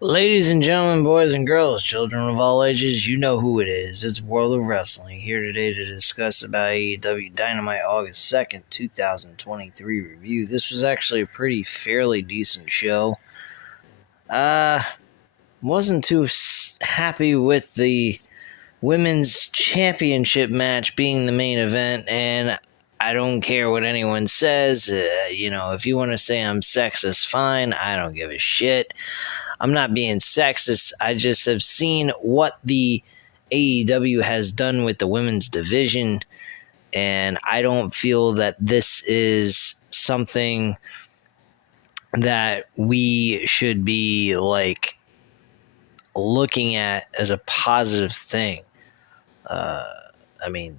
Ladies and gentlemen, boys and girls, children of all ages, you know who it is. It's World of Wrestling, here today to discuss about AEW Dynamite August 2nd, 2023 review. This was actually a fairly decent show. Wasn't too happy with the women's championship match being the main event, and I don't care what anyone says. If you want to say I'm sexist, fine. I don't give a shit. I'm not being sexist. I just have seen what the AEW has done with the women's division, and I don't feel that this is something that we should be looking at as a positive thing. I mean,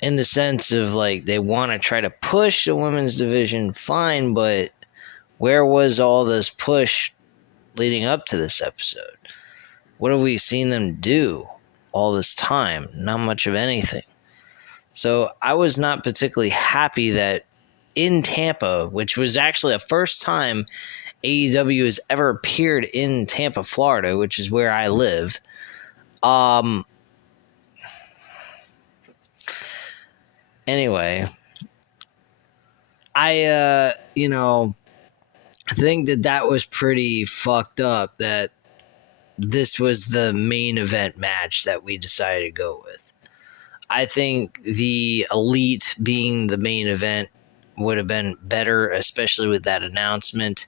in the sense of they want to try to push the women's division, fine, but where was all this push leading up to this episode? What have we seen them do all this time? Not much of anything. So I was not particularly happy that in Tampa, which was actually the first time AEW has ever appeared in Tampa, Florida, which is where I live. Anyway, I think that was pretty fucked up that this was the main event match that we decided to go with. I think the Elite being the main event would have been better, especially with that announcement.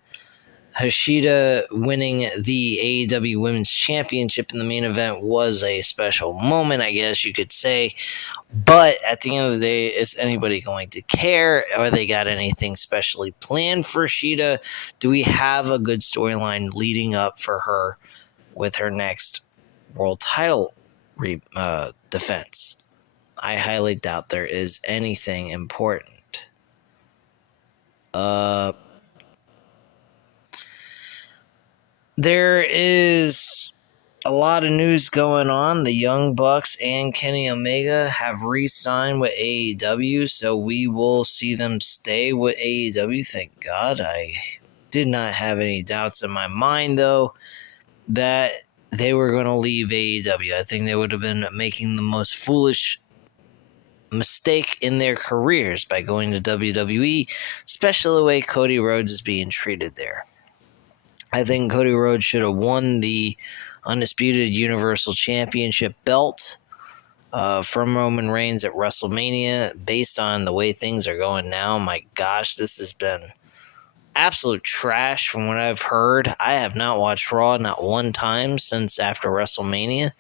Hashida winning the AEW Women's Championship in the main event was a special moment, I guess you could say. But at the end of the day, is anybody going to care? Are they got anything specially planned for Shida? Do we have a good storyline leading up for her with her next world title defense? I highly doubt there is anything important. There is a lot of news going on. The Young Bucks and Kenny Omega have re-signed with AEW, so we will see them stay with AEW. Thank God. I did not have any doubts in my mind, though, that they were going to leave AEW. I think they would have been making the most foolish mistake in their careers by going to WWE, especially the way Cody Rhodes is being treated there. I think Cody Rhodes should have won the Undisputed Universal Championship belt from Roman Reigns at WrestleMania. Based on the way things are going now, my gosh, this has been absolute trash from what I've heard. I have not watched Raw not one time since after WrestleMania.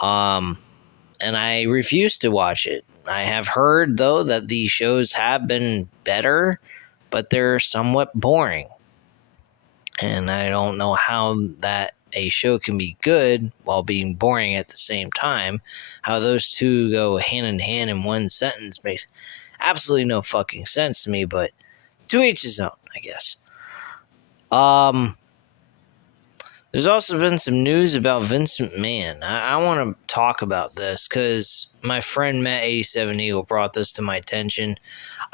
And I refuse to watch it. I have heard, though, that the shows have been better, but they're somewhat boring. And I don't know how that a show can be good while being boring at the same time. How those two go hand in hand in one sentence makes absolutely no fucking sense to me, but to each his own, I guess. There's also been some news about Vince McMahon. I want to talk about this because my friend Matt87 Eagle brought this to my attention.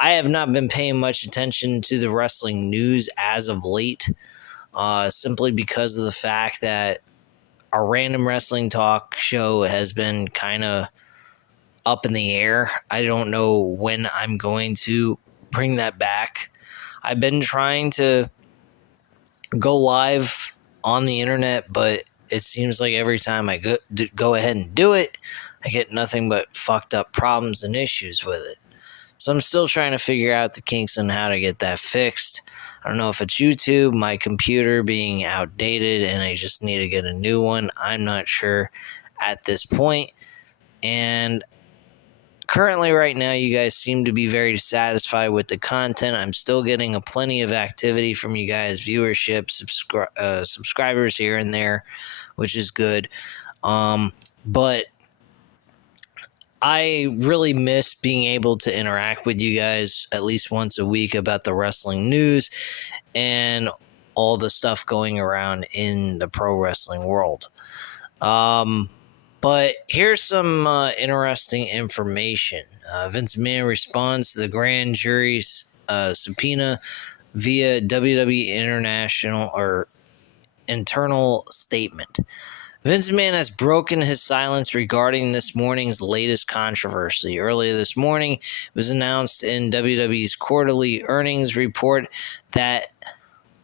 I have not been paying much attention to the wrestling news as of late, simply because of the fact that our random wrestling talk show has been kind of up in the air. I don't know when I'm going to bring that back. I've been trying to go live on the internet, but it seems like every time I go ahead and do it, I get nothing but fucked up problems and issues with it. So I'm still trying to figure out the kinks on how to get that fixed. I don't know if it's YouTube, my computer being outdated, and I just need to get a new one. I'm not sure at this point. And currently, right now, you guys seem to be very satisfied with the content. I'm still getting a plenty of activity from you guys, viewership, subscribers here and there, which is good. But I really miss being able to interact with you guys at least once a week about the wrestling news and all the stuff going around in the pro wrestling world. But here's some interesting information. Vince McMahon responds to the grand jury's subpoena via WWE internal statement. Vince McMahon has broken his silence regarding this morning's latest controversy. Earlier this morning, it was announced in WWE's quarterly earnings report that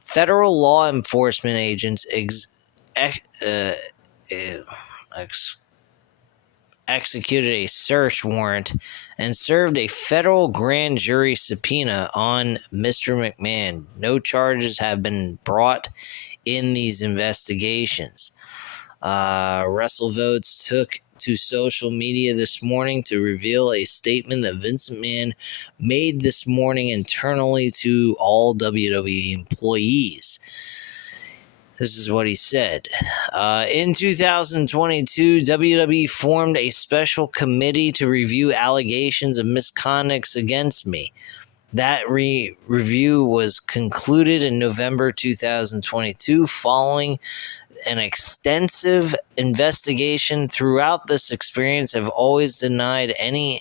federal law enforcement agents executed a search warrant and served a federal grand jury subpoena on Mr. McMahon. No charges have been brought in these investigations. WrestleVotes took to social media this morning to reveal a statement that Vince McMahon made this morning internally to all WWE employees. This is what he said. In 2022, WWE formed a special committee to review allegations of misconduct against me. That review was concluded in November 2022 following an extensive investigation. Throughout this experience, have always denied any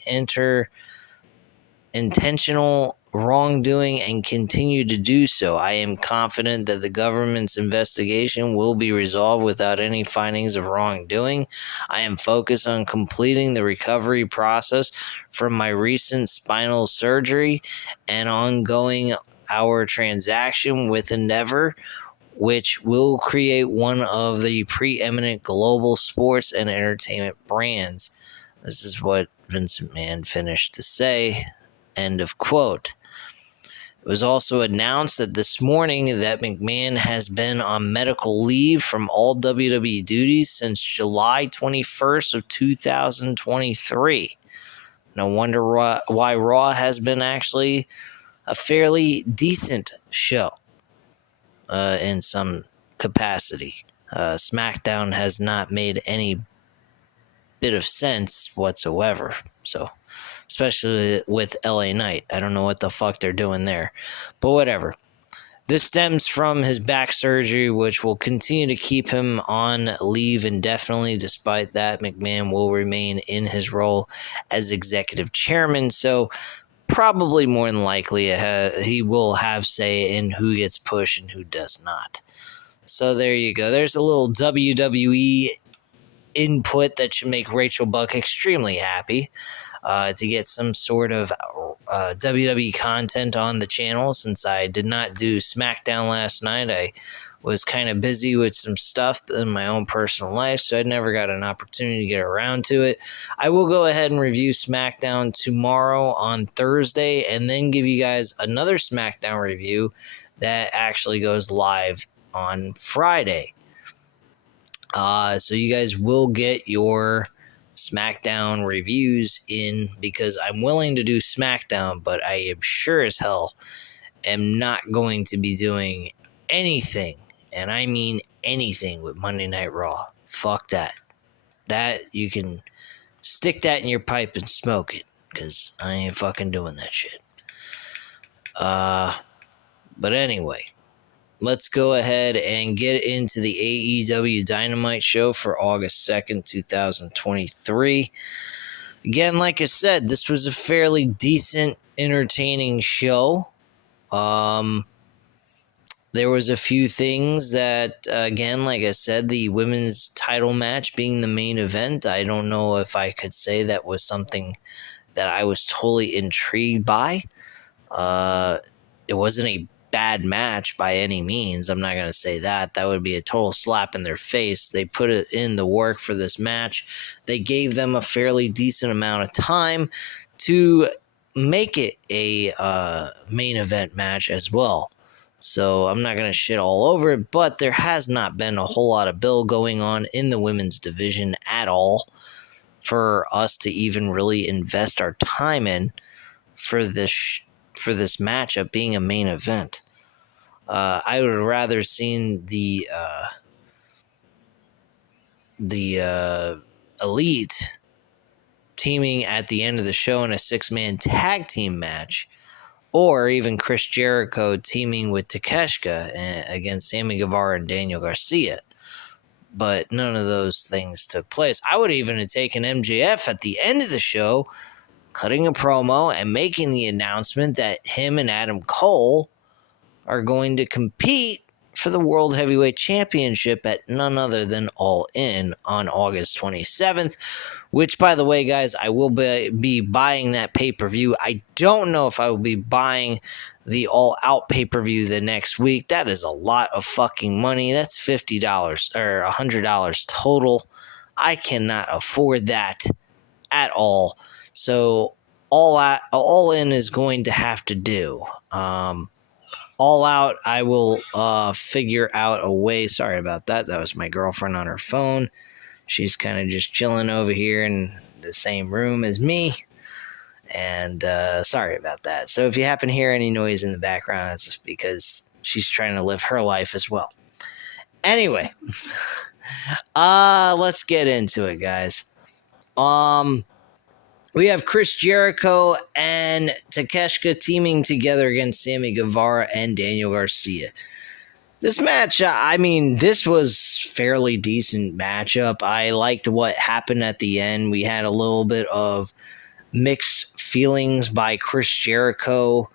intentional wrongdoing and continue to do so. I am confident that the government's investigation will be resolved without any findings of wrongdoing. I am focused on completing the recovery process from my recent spinal surgery and ongoing our transaction with Endeavor, which will create one of the preeminent global sports and entertainment brands. This is what Vince McMahon finished to say. End of quote. It was also announced that this morning that McMahon has been on medical leave from all WWE duties since July 21st of 2023. No wonder why Raw has been actually a fairly decent show in some capacity. SmackDown has not made any bit of sense whatsoever. So, especially with LA Knight. I don't know what the fuck they're doing there. But whatever. This stems from his back surgery, which will continue to keep him on leave indefinitely. Despite that, McMahon will remain in his role as executive chairman. So, probably more than likely, he will have say in who gets pushed and who does not. So, there you go. There's a little WWE input that should make Rachel Buck extremely happy. To get some sort of WWE content on the channel, since I did not do SmackDown last night. I was kind of busy with some stuff in my own personal life, so I never got an opportunity to get around to it. I will go ahead and review SmackDown tomorrow on Thursday, and then give you guys another SmackDown review that actually goes live on Friday. So you guys will get your SmackDown reviews in, because I'm willing to do SmackDown, but I am sure as hell am not going to be doing anything, and I mean anything, with Monday Night Raw. Fuck that. That, you can stick that in your pipe and smoke it, because I ain't fucking doing that shit. But anyway, let's go ahead and get into the AEW Dynamite show for August 2nd, 2023. Again, like I said, this was a fairly decent, entertaining show. There was a few things that, again, like I said, the women's title match being the main event, I don't know if I could say that was something that I was totally intrigued by. It wasn't a bad match by any means. I'm not going to say that. That would be a total slap in their face. They put it in the work for this match. They gave them a fairly decent amount of time to make it a main event match as well. So I'm not going to shit all over it, but there has not been a whole lot of build going on in the women's division at all for us to even really invest our time in for this matchup being a main event. I would have rather seen the Elite teaming at the end of the show in a 6-man tag team match, or even Chris Jericho teaming with Takeshita against Sammy Guevara and Daniel Garcia. But none of those things took place. I would even have taken MJF at the end of the show, cutting a promo and making the announcement that him and Adam Cole are going to compete for the World Heavyweight Championship at none other than All In on August 27th, which, by the way, guys, I will be buying that pay-per-view. I don't know if I will be buying the All Out pay-per-view the next week. That is a lot of fucking money. That's $50 or $100 total. I cannot afford that at all. So All In is going to have to do. All Out, I will figure out a way. Sorry about that. That was my girlfriend on her phone. She's kind of just chilling over here in the same room as me. And sorry about that. So if you happen to hear any noise in the background, that's just because she's trying to live her life as well. Anyway, let's get into it, guys. We have Chris Jericho and Takeshita teaming together against Sammy Guevara and Daniel Garcia. This match, this was fairly decent matchup. I liked what happened at the end. We had a little bit of mixed feelings by Chris Jericho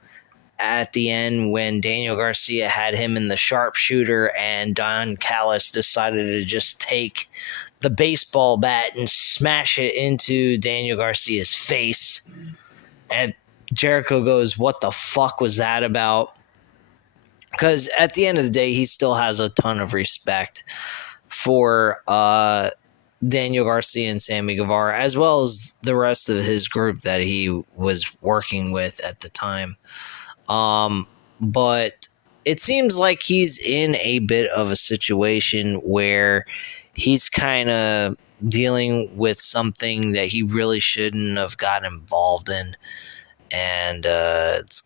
at the end when Daniel Garcia had him in the sharpshooter and Don Callis decided to just take the baseball bat and smash it into Daniel Garcia's face. And Jericho goes, "What the fuck was that about?" Because at the end of the day, he still has a ton of respect for Daniel Garcia and Sammy Guevara, as well as the rest of his group that he was working with at the time. But it seems like he's in a bit of a situation where he's kind of dealing with something that he really shouldn't have gotten involved in. And it's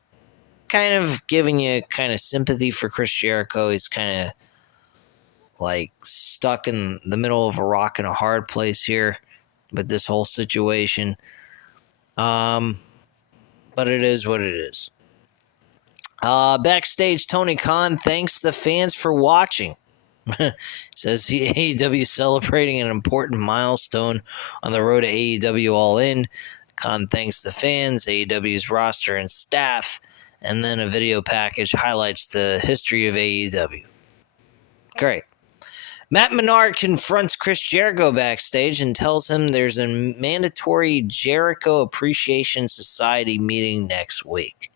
kind of giving you kind of sympathy for Chris Jericho. He's kind of like stuck in the middle of a rock and a hard place here with this whole situation. But it is what it is. Backstage, Tony Khan thanks the fans for watching. Says AEW celebrating an important milestone on the road to AEW All In. Khan thanks the fans, AEW's roster and staff, and then a video package highlights the history of AEW. Great. Matt Menard confronts Chris Jericho backstage and tells him there's a mandatory Jericho Appreciation Society meeting next week.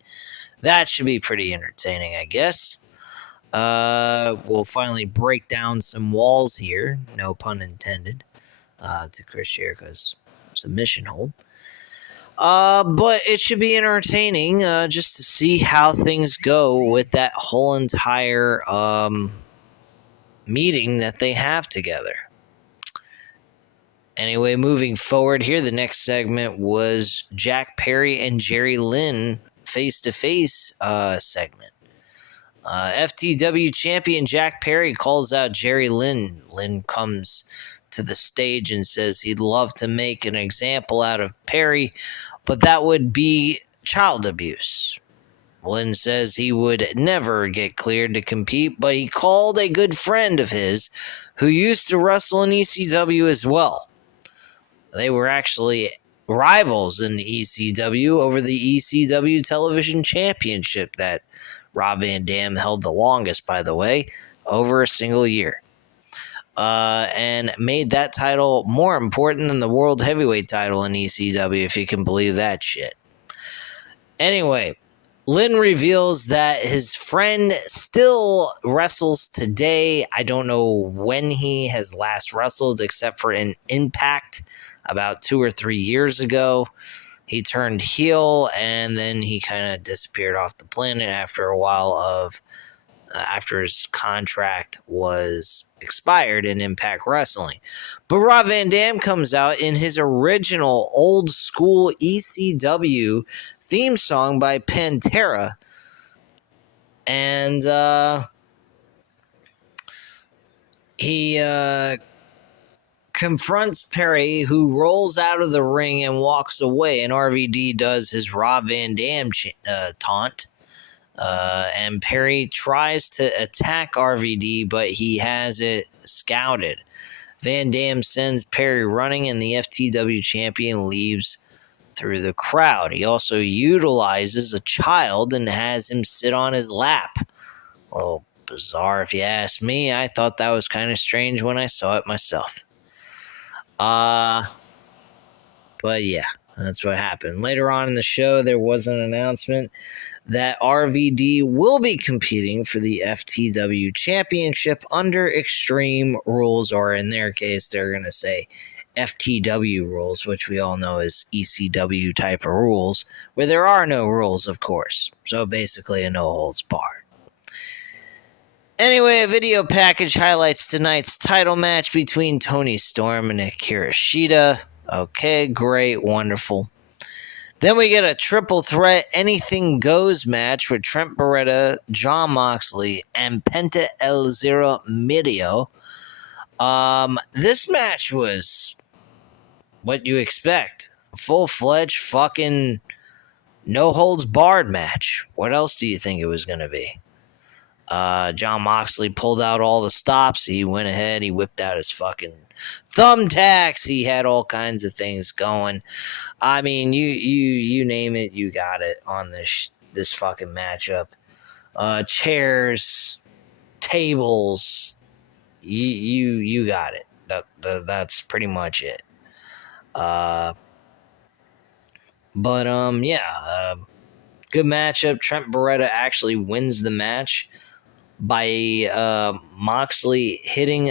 That should be pretty entertaining, I guess. We'll finally break down some walls here, no pun intended, to Chris Jericho's submission hold. But it should be entertaining just to see how things go with that whole entire meeting that they have together. Anyway, moving forward here, the next segment was Jack Perry and Jerry Lynn face-to-face segment. FTW champion Jack Perry calls out Jerry Lynn. Lynn comes to the stage and says he'd love to make an example out of Perry, but that would be child abuse. Lynn says he would never get cleared to compete, but he called a good friend of his who used to wrestle in ECW as well. They were actually rivals in the ECW over the ECW Television Championship that Rob Van Dam held the longest, by the way, over a single year. And made that title more important than the World Heavyweight title in ECW, if you can believe that shit. Anyway, Lynn reveals that his friend still wrestles today. I don't know when he has last wrestled, except for an Impact about 2 or 3 years ago. He turned heel, and then he kind of disappeared off the planet after a while of after his contract was expired in Impact Wrestling. But Rob Van Dam comes out in his original old school ECW theme song by Pantera, and he confronts Perry, who rolls out of the ring and walks away, and RVD does his Rob Van Dam taunt. And Perry tries to attack RVD, but he has it scouted. Van Dam sends Perry running, and the FTW champion leaves through the crowd. He also utilizes a child and has him sit on his lap. Well, bizarre if you ask me. I thought that was kind of strange when I saw it myself. But yeah, that's what happened. Later on in the show, there was an announcement that RVD will be competing for the FTW Championship under Extreme rules, or in their case, they're going to say FTW rules, which we all know is ECW type of rules, where there are no rules, of course. So basically a no holds barred. Anyway, a video package highlights tonight's title match between Toni Storm and Akirashita. Okay, great, wonderful. Then we get a triple threat anything goes match with Trent Beretta, Jon Moxley, and Penta El Zero Miedo. This match was what you expect. A full-fledged fucking no-holds-barred match. What else do you think it was going to be? Jon Moxley pulled out all the stops. He went ahead. He whipped out his fucking thumbtacks. He had all kinds of things going. I mean, you name it, you got it on this fucking matchup. Chairs, tables, you got it. That's pretty much it. Yeah. Good matchup. Trent Beretta actually wins the match by Moxley hitting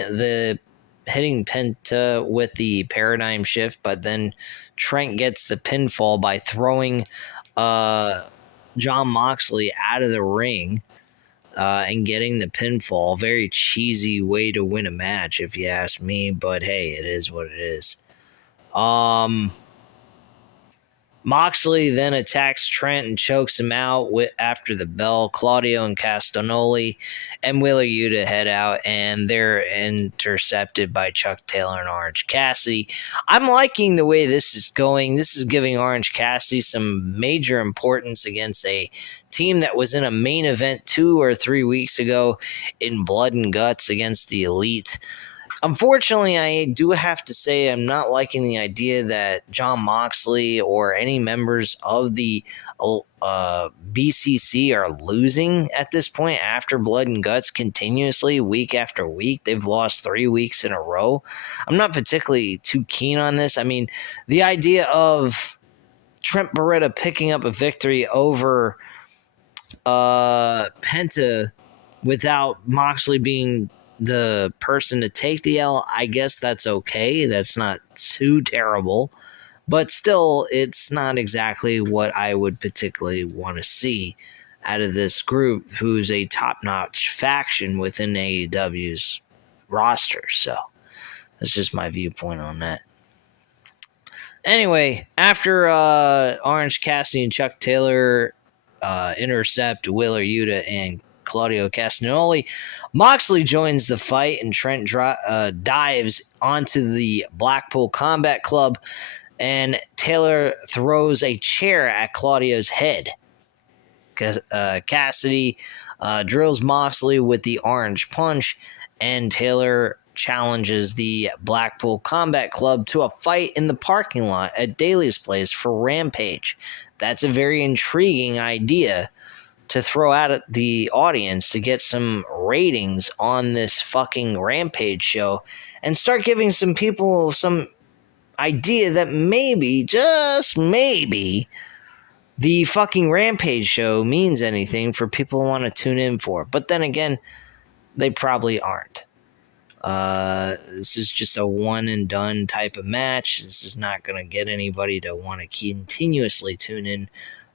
Penta with the paradigm shift, but then Trent gets the pinfall by throwing Jon Moxley out of the ring and getting the pinfall. Very cheesy way to win a match, if you ask me, but hey, it is what it is. Moxley then attacks Trent and chokes him out after the bell. Claudio and Castagnoli and Wheeler Yuta head out, and they're intercepted by Chuck Taylor and Orange Cassidy. I'm liking the way this is going. This is giving Orange Cassidy some major importance against a team that was in a main event 2 or 3 weeks ago in Blood and Guts against the Elite. Unfortunately, I do have to say I'm not liking the idea that Jon Moxley or any members of the BCC are losing at this point after Blood and Guts continuously week after week. They've lost 3 weeks in a row. I'm not particularly too keen on this. I mean, the idea of Trent Beretta picking up a victory over Penta without Moxley being the person to take the L, I guess that's okay. That's not too terrible. But still, it's not exactly what I would particularly want to see out of this group, who's a top-notch faction within AEW's roster. So, that's just my viewpoint on that. Anyway, after Orange Cassidy and Chuck Taylor intercept Wheeler Yuta and Claudio Castagnoli, Moxley joins the fight, and Trent dives onto the Blackpool Combat Club, and Taylor throws a chair at Claudio's head. Cassidy drills Moxley with the orange punch, and Taylor challenges the Blackpool Combat Club to a fight in the parking lot at Daly's place for Rampage. That's a very intriguing idea to throw out at the audience to get some ratings on this fucking Rampage show and start giving some people some idea that maybe, just maybe, the fucking Rampage show means anything for people who want to tune in for. But then again, they probably aren't. This is just a one and done type of match. This is not going to get anybody to want to continuously tune in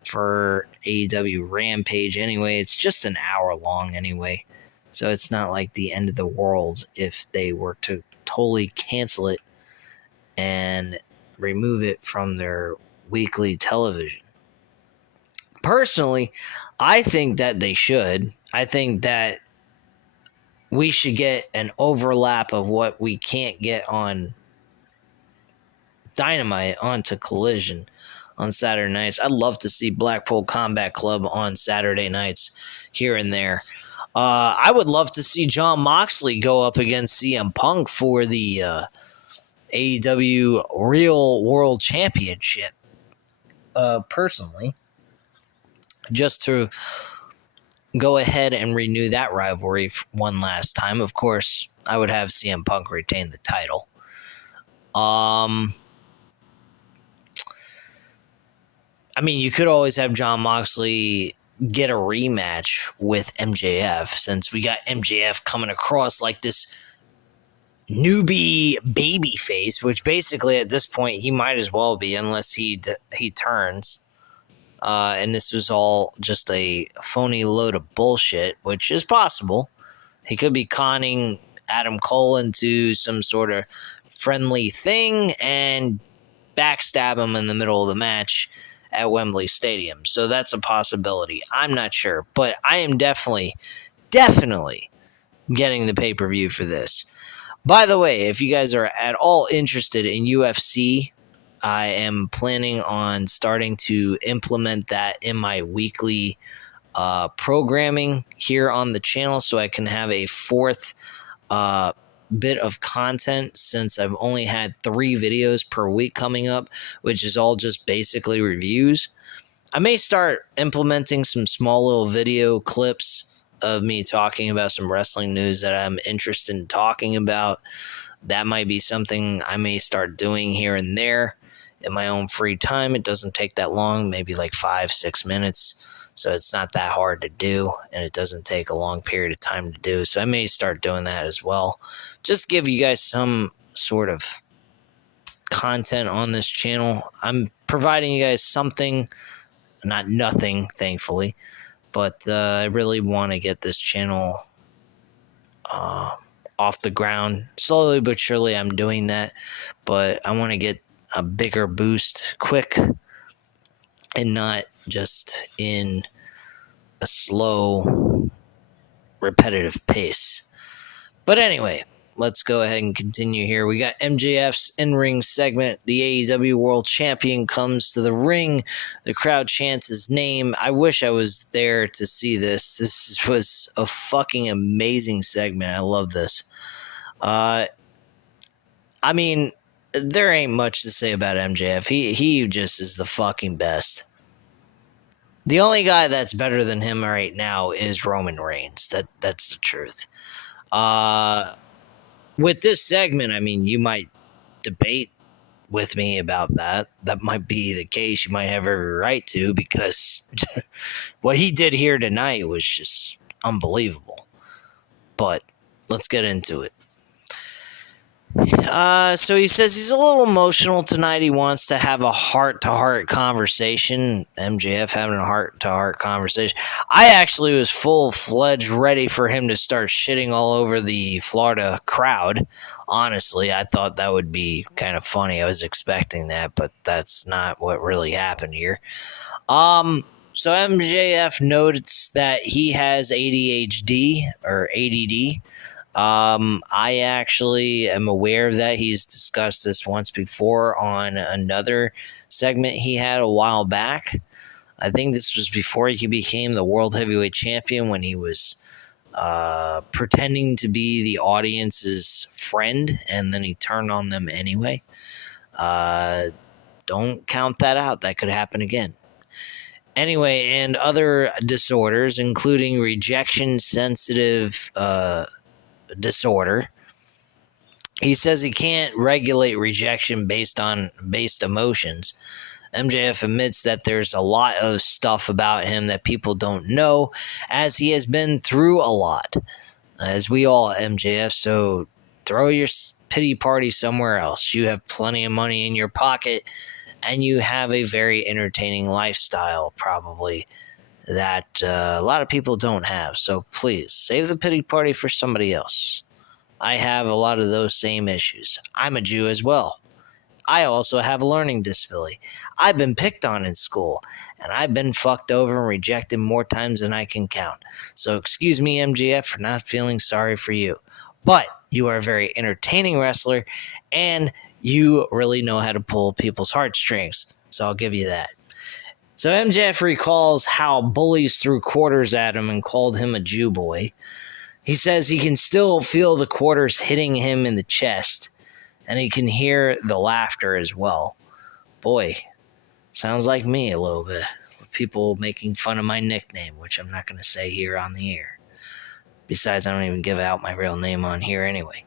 for AEW Rampage anyway. It's just an hour long anyway, so it's not like the end of the world if they were to totally cancel it and remove it from their weekly television. Personally, I think that they should. I think that we should get an overlap of what we can't get on Dynamite onto Collision on Saturday nights. I'd love to see Blackpool Combat Club on Saturday nights here and there. I would love to see Jon Moxley go up against CM Punk for the AEW Real World Championship. Personally, just to go ahead and renew that rivalry one last time. Of course, I would have CM Punk retain the title. I mean, you could always have Jon Moxley get a rematch with MJF, since we got MJF coming across like this newbie baby face, which basically at this point he might as well be, unless he turns. And this was all just a phony load of bullshit, which is possible. He could be conning Adam Cole into some sort of friendly thing and backstab him in the middle of the match at Wembley Stadium. So that's a possibility. I'm not sure, but I am definitely getting the pay-per-view for this. By the way, if you guys are at all interested in UFC, I am planning on starting to implement that in my weekly programming here on the channel, so I can have a fourth bit of content, since I've only had 3 videos per week coming up, which is all just basically reviews. I may start implementing some small little video clips of me talking about some wrestling news that I'm interested in talking about. That might be something I may start doing here and there in my own free time. It doesn't take that long, maybe like 5-6 minutes. So it's not that hard to do, and it doesn't take a long period of time to do. So I may start doing that as well. Just give you guys some sort of content on this channel. I'm providing you guys something, not nothing, thankfully. But I really want to get this channel off the ground. Slowly but surely I'm doing that. But I want to get a bigger boost quick, and not just in a slow, repetitive pace. But anyway, let's go ahead and continue here. We got MJF's in-ring segment. The AEW World Champion comes to the ring. The crowd chants his name. I wish I was there to see this. This was a fucking amazing segment. I love this. I mean, there ain't much to say about MJF. He just is the fucking best. The only guy that's better than him right now is Roman Reigns. That's the truth. With this segment, I mean, you might debate with me about that. That might be the case. You might have every right to, because what he did here tonight was just unbelievable. But let's get into it. So he says he's a little emotional tonight. He wants to have a heart-to-heart conversation. MJF having a heart-to-heart conversation. I actually was full-fledged ready for him to start shitting all over the Florida crowd. Honestly, I thought that would be kind of funny. I was expecting that, but that's not what really happened here. So MJF notes that he has ADHD, or ADD. I actually am aware of that. He's discussed this once before on another segment he had a while back. I think this was before he became the World Heavyweight Champion, when he was pretending to be the audience's friend, and then he turned on them anyway. Don't count that out. That could happen again. Anyway, and other disorders, including rejection-sensitive disorder. He says he can't regulate rejection based emotions. MJF admits that there's a lot of stuff about him that people don't know, as he has been through a lot, as we all MJF. So throw your pity party somewhere else. You have plenty of money in your pocket, and you have a very entertaining lifestyle, probably, that a lot of people don't have. So please, save the pity party for somebody else. I have a lot of those same issues. I'm a Jew as well. I also have a learning disability. I've been picked on in school, and I've been fucked over and rejected more times than I can count. So excuse me, MJF, for not feeling sorry for you. But you are a very entertaining wrestler, and you really know how to pull people's heartstrings. So I'll give you that. So MJF recalls how bullies threw quarters at him and called him a Jew boy. He says he can still feel the quarters hitting him in the chest, and he can hear the laughter as well. Boy, sounds like me a little bit. with people making fun of my nickname, which I'm not going to say here on the air. Besides, I don't even give out my real name on here anyway.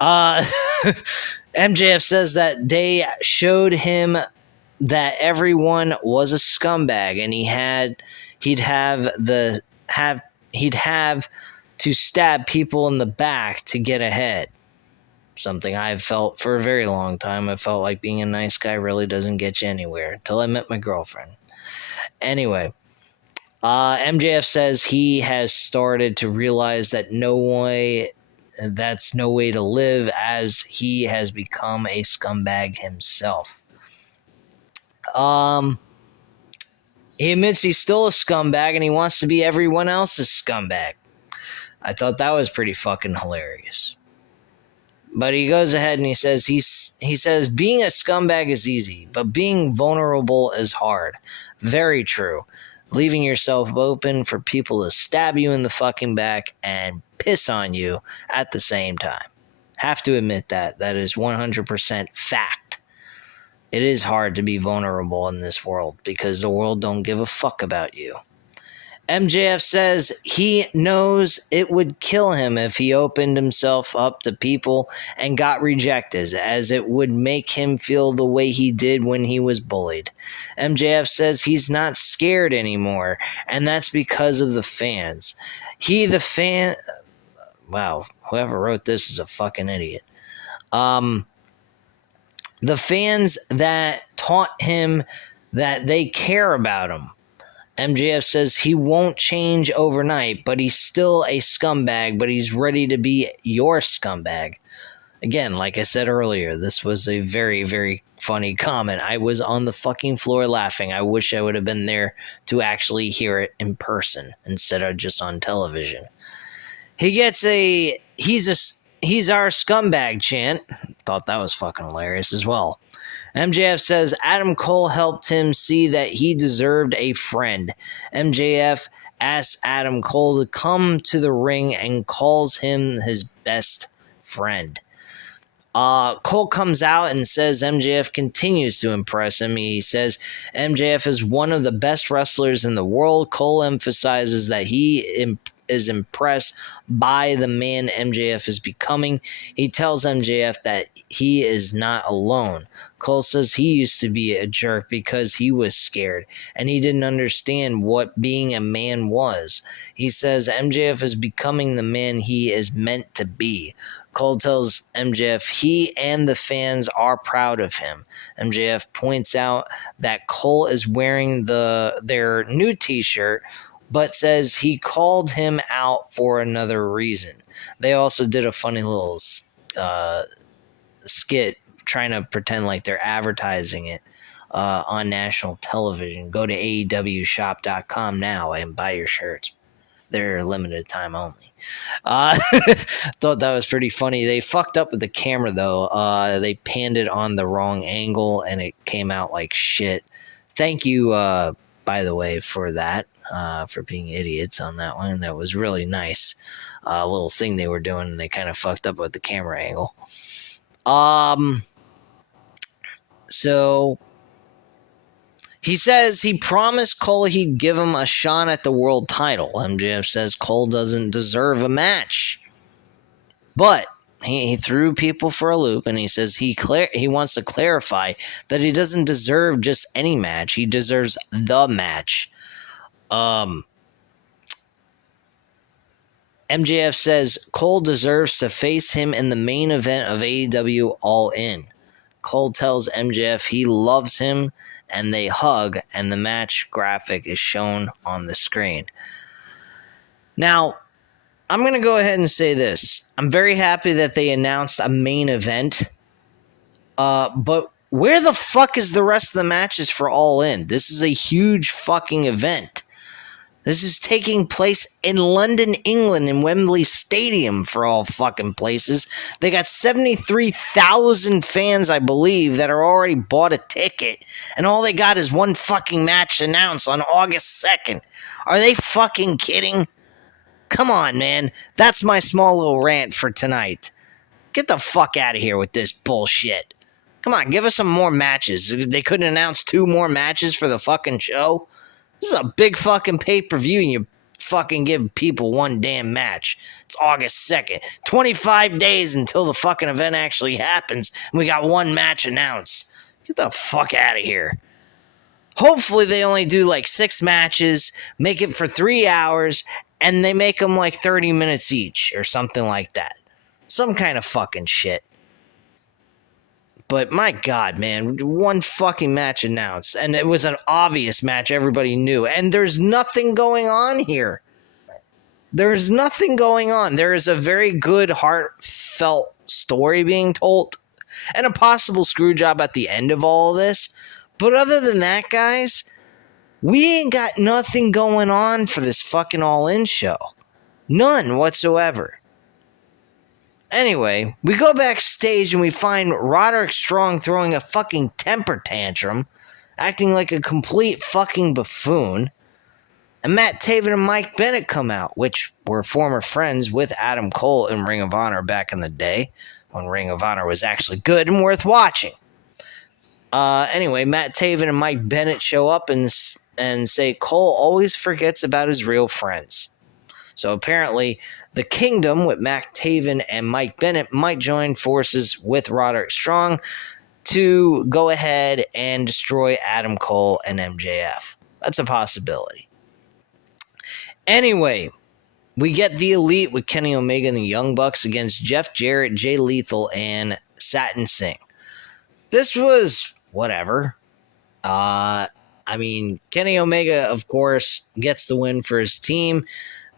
MJF says that they showed him that everyone was a scumbag, and he'd have to stab people in the back to get ahead. Something I've felt for a very long time. I felt like being a nice guy really doesn't get you anywhere until I met my girlfriend. Anyway, MJF says he has started to realize that that's no way to live, as he has become a scumbag himself. He admits he's still a scumbag and he wants to be everyone else's scumbag. I thought that was pretty fucking hilarious. But he goes ahead and he says being a scumbag is easy, but being vulnerable is hard. Very true. Leaving yourself open for people to stab you in the fucking back and piss on you at the same time. Have to admit that. That is 100% fact. It is hard to be vulnerable in this world because the world don't give a fuck about you. MJF says he knows it would kill him if he opened himself up to people and got rejected, as it would make him feel the way he did when he was bullied. MJF says he's not scared anymore, and that's because of the fans. Wow, whoever wrote this is a fucking idiot. The fans that taught him that they care about him. MJF says he won't change overnight, but he's still a scumbag, but he's ready to be your scumbag. Again, like I said earlier, this was a very, very funny comment. I was on the fucking floor laughing. I wish I would have been there to actually hear it in person instead of just on television. He gets he's our scumbag chant. Thought that was fucking hilarious as well. MJF says Adam Cole helped him see that he deserved a friend. MJF asks Adam Cole to come to the ring and calls him his best friend. Cole comes out and says MJF continues to impress him. He says MJF is one of the best wrestlers in the world. Cole emphasizes that he is impressed by the man MJF is becoming. He tells MJF that he is not alone. Cole says he used to be a jerk because he was scared and he didn't understand what being a man was. He says MJF is becoming the man he is meant to be. Cole tells MJF he and the fans are proud of him. MJF points out that Cole is wearing their new t-shirt, but says he called him out for another reason. They also did a funny little skit trying to pretend like they're advertising it on national television. Go to AEWshop.com now and buy your shirts. They're limited time only. Thought that was pretty funny. They fucked up with the camera, though. They panned it on the wrong angle, and it came out like shit. Thank you, by the way, for that. For being idiots on that one. That was really nice. Little thing they were doing, and they kind of fucked up with the camera angle. So he says he promised Cole he'd give him a shot at the world title. MJF says Cole doesn't deserve a match. But he threw people for a loop, and he says he wants to clarify that he doesn't deserve just any match. He deserves the match. MJF says Cole deserves to face him in the main event of AEW All In. Cole tells MJF he loves him, and they hug, and the match graphic is shown on the screen. Now, I'm going to go ahead and say this. I'm very happy that they announced a main event, but where the fuck is the rest of the matches for All In? This is a huge fucking event. This is taking place in London, England, in Wembley Stadium, for all fucking places. They got 73,000 fans, I believe, that are already bought a ticket, and all they got is one fucking match announced on August 2nd. Are they fucking kidding? Come on, man. That's my small little rant for tonight. Get the fuck out of here with this bullshit. Come on, give us some more matches. They couldn't announce 2 more matches for the fucking show? This is a big fucking pay-per-view and you fucking give people 1 damn match. It's August 2nd. 25 days until the fucking event actually happens and we got 1 match announced. Get the fuck out of here. Hopefully they only do like 6 matches, make it for 3 hours, and they make them like 30 minutes each or something like that. Some kind of fucking shit. But my God, man, 1 fucking match announced, and it was an obvious match everybody knew, and there's nothing going on here. There's nothing going on. There is a very good, heartfelt story being told, and a possible screw job at the end of all of this. But other than that, guys, we ain't got nothing going on for this fucking All-In show. None whatsoever. Anyway, we go backstage and we find Roderick Strong throwing a fucking temper tantrum, acting like a complete fucking buffoon. And Matt Taven and Mike Bennett come out, which were former friends with Adam Cole in Ring of Honor back in the day, when Ring of Honor was actually good and worth watching. Anyway, Matt Taven and Mike Bennett show up and say Cole always forgets about his real friends. So apparently, the Kingdom with Matt Taven and Mike Bennett might join forces with Roderick Strong to go ahead and destroy Adam Cole and MJF. That's a possibility. Anyway, we get the Elite with Kenny Omega and the Young Bucks against Jeff Jarrett, Jay Lethal, and Satnam Singh. This was whatever. Kenny Omega, of course, gets the win for his team.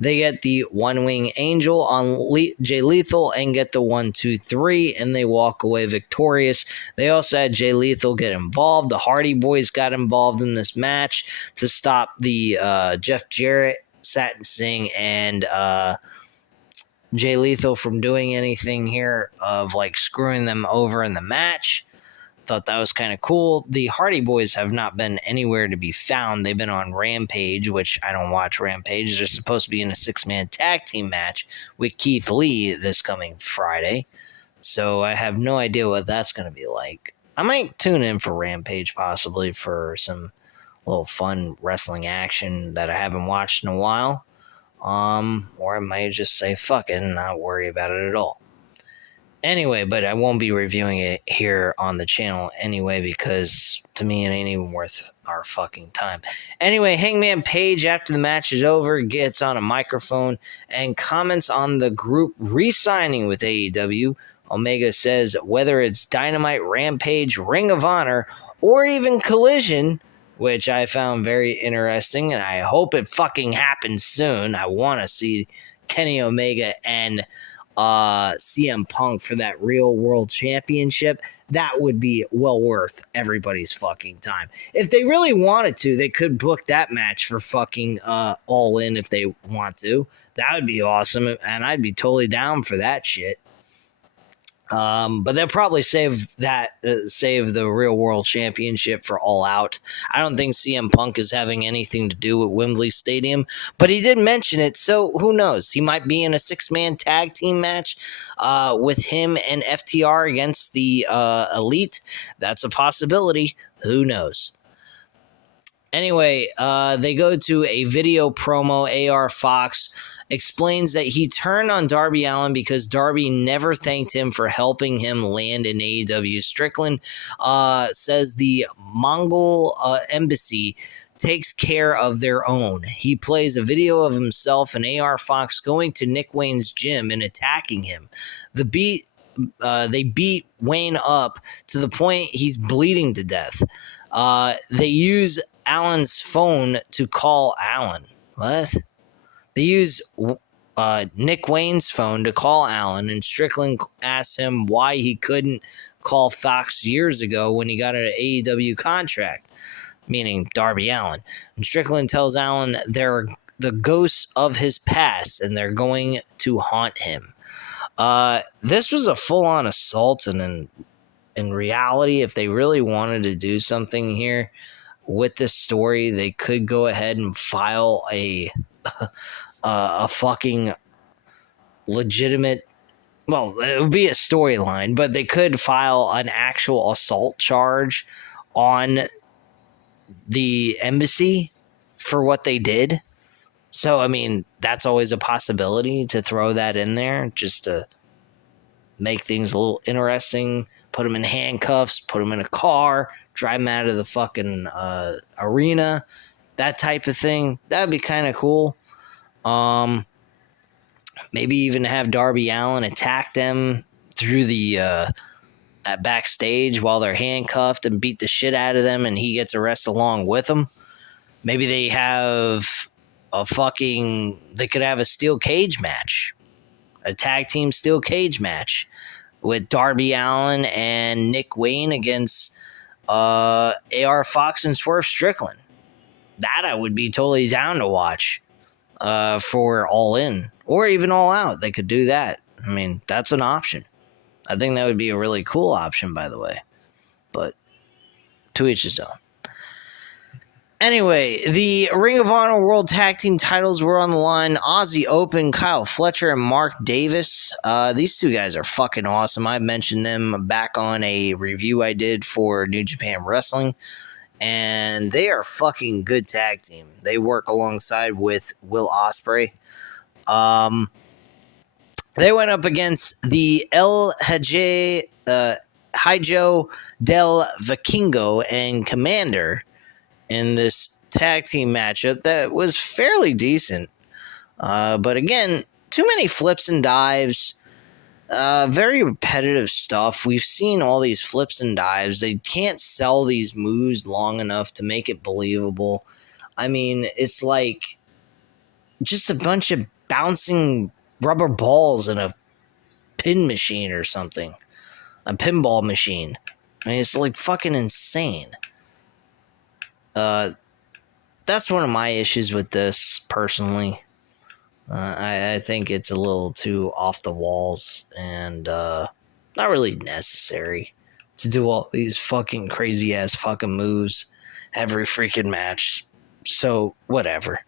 They get the One-Wing Angel on Jay Lethal and get the 1-2-3, and they walk away victorious. They also had Jay Lethal get involved. The Hardy Boys got involved in this match to stop the Jeff Jarrett, Satnam Singh, and Jay Lethal from doing anything here of like screwing them over in the match. Thought that was kind of cool. The Hardy Boys have not been anywhere to be found. They've been on Rampage, which I don't watch Rampage. They're supposed to be in a 6-man tag team match with Keith Lee this coming Friday. So I have no idea what that's going to be like. I might tune in for Rampage possibly for some little fun wrestling action that I haven't watched in a while. Or I might just say fuck it and not worry about it at all. Anyway, but I won't be reviewing it here on the channel anyway because to me it ain't even worth our fucking time. Anyway, Hangman Page, after the match is over, gets on a microphone and comments on the group re-signing with AEW. Omega says whether it's Dynamite, Rampage, Ring of Honor, or even Collision, which I found very interesting and I hope it fucking happens soon. I want to see Kenny Omega and CM Punk for that real world championship. That would be well worth everybody's fucking time. If they really wanted to, they could book that match for fucking All In if they want to. That would be awesome, and I'd be totally down for that shit. But they'll probably save the real world championship for All Out. I don't think CM Punk is having anything to do with Wembley Stadium, but he did mention it, so who knows? He might be in a 6-man tag team match with him and FTR against the Elite. That's a possibility. Who knows? Anyway, they go to a video promo. AR Fox explains that he turned on Darby Allin because Darby never thanked him for helping him land in AEW. Strickland says the Mongol embassy takes care of their own. He plays a video of himself and AR Fox going to Nick Wayne's gym and attacking him. They beat Wayne up to the point he's bleeding to death. They use Allen's phone to call Allen. What? They use Nick Wayne's phone to call Allen, and Strickland asks him why he couldn't call Fox years ago when he got an AEW contract, meaning Darby Allin. And Strickland tells Allen they're the ghosts of his past, and they're going to haunt him. This was a full-on assault, and in reality, if they really wanted to do something here with this story, they could go ahead and file a fucking legitimate well, it would be a storyline, but they could file an actual assault charge on the embassy for what they did. So, I mean, that's always a possibility to throw that in there just to make things a little interesting. Put them in handcuffs, put them in a car, drive them out of the fucking arena, that type of thing. That'd be kind of cool. Maybe even have Darby Allin attack them through the at backstage while they're handcuffed and beat the shit out of them, and he gets arrested along with them. Maybe they have they could have a steel cage match, a tag team steel cage match with Darby Allin and Nick Wayne against AR Fox and Swerve Strickland. That I would be totally down to watch for All In or even All Out. They could do that. I mean, that's an option. I think that would be a really cool option, by the way. But to each his own. Anyway, the Ring of Honor World Tag Team titles were on the line. Aussie Open, Kyle Fletcher and Mark Davis. These two guys are fucking awesome. I mentioned them back on a review I did for New Japan Wrestling. And they are fucking good tag team. They work alongside with Will Ospreay. They went up against the El Hijo del Vikingo and Commander in this tag team matchup that was fairly decent. But again, too many flips and dives. Very repetitive stuff. We've seen all these flips and dives. They can't sell these moves long enough to make it believable. I mean, it's like just a bunch of bouncing rubber balls in a pin machine or something. A pinball machine. I mean, it's like fucking insane. That's one of my issues with this, personally. I think it's a little too off the walls and not really necessary to do all these fucking crazy ass fucking moves every freaking match. So, whatever.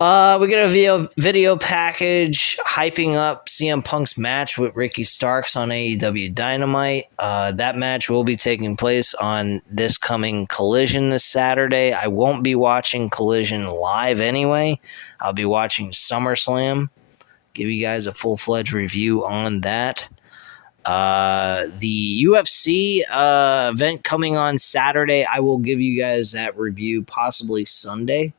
We get a video package hyping up CM Punk's match with Ricky Starks on AEW Dynamite. That match will be taking place on this coming Collision this Saturday. I won't be watching Collision live anyway. I'll be watching SummerSlam. Give you guys a full-fledged review on that. The UFC event coming on Saturday, I will give you guys that review possibly Sunday.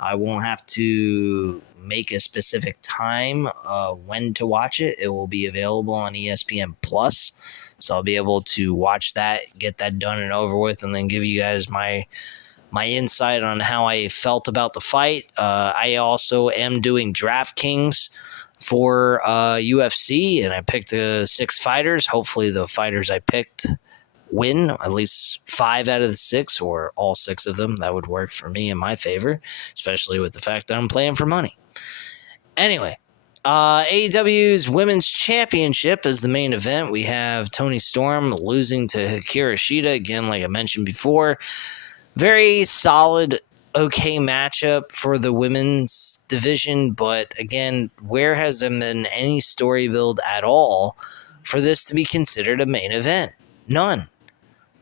I won't have to make a specific time when to watch it. It will be available on ESPN Plus, so I'll be able to watch that, get that done and over with, and then give you guys my insight on how I felt about the fight. I also am doing DraftKings for UFC, and I picked 6 fighters. Hopefully the fighters I picked win at least 5 out of the 6 or all 6 of them. That would work for me in my favor, especially with the fact that I'm playing for money. Anyway, AEW's Women's Championship is the main event. We have Toni Storm losing to Akirashita, again, like I mentioned before. Very solid, okay matchup for the women's division, but again, where has there been any story build at all for this to be considered a main event? None.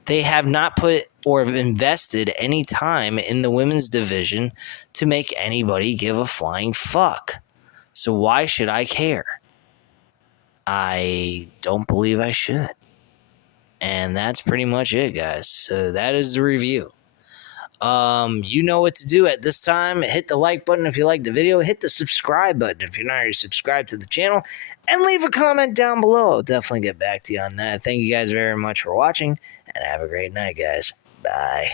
They have not put or invested any time in the women's division to make anybody give a flying fuck. So why should I care? I don't believe I should. And that's pretty much it, guys. So that is the review. You know what to do at this time. Hit the like button if you like the video. Hit the subscribe button if you're not already subscribed to the channel. And leave a comment down below. I'll definitely get back to you on that. Thank you guys very much for watching. And have a great night, guys. Bye.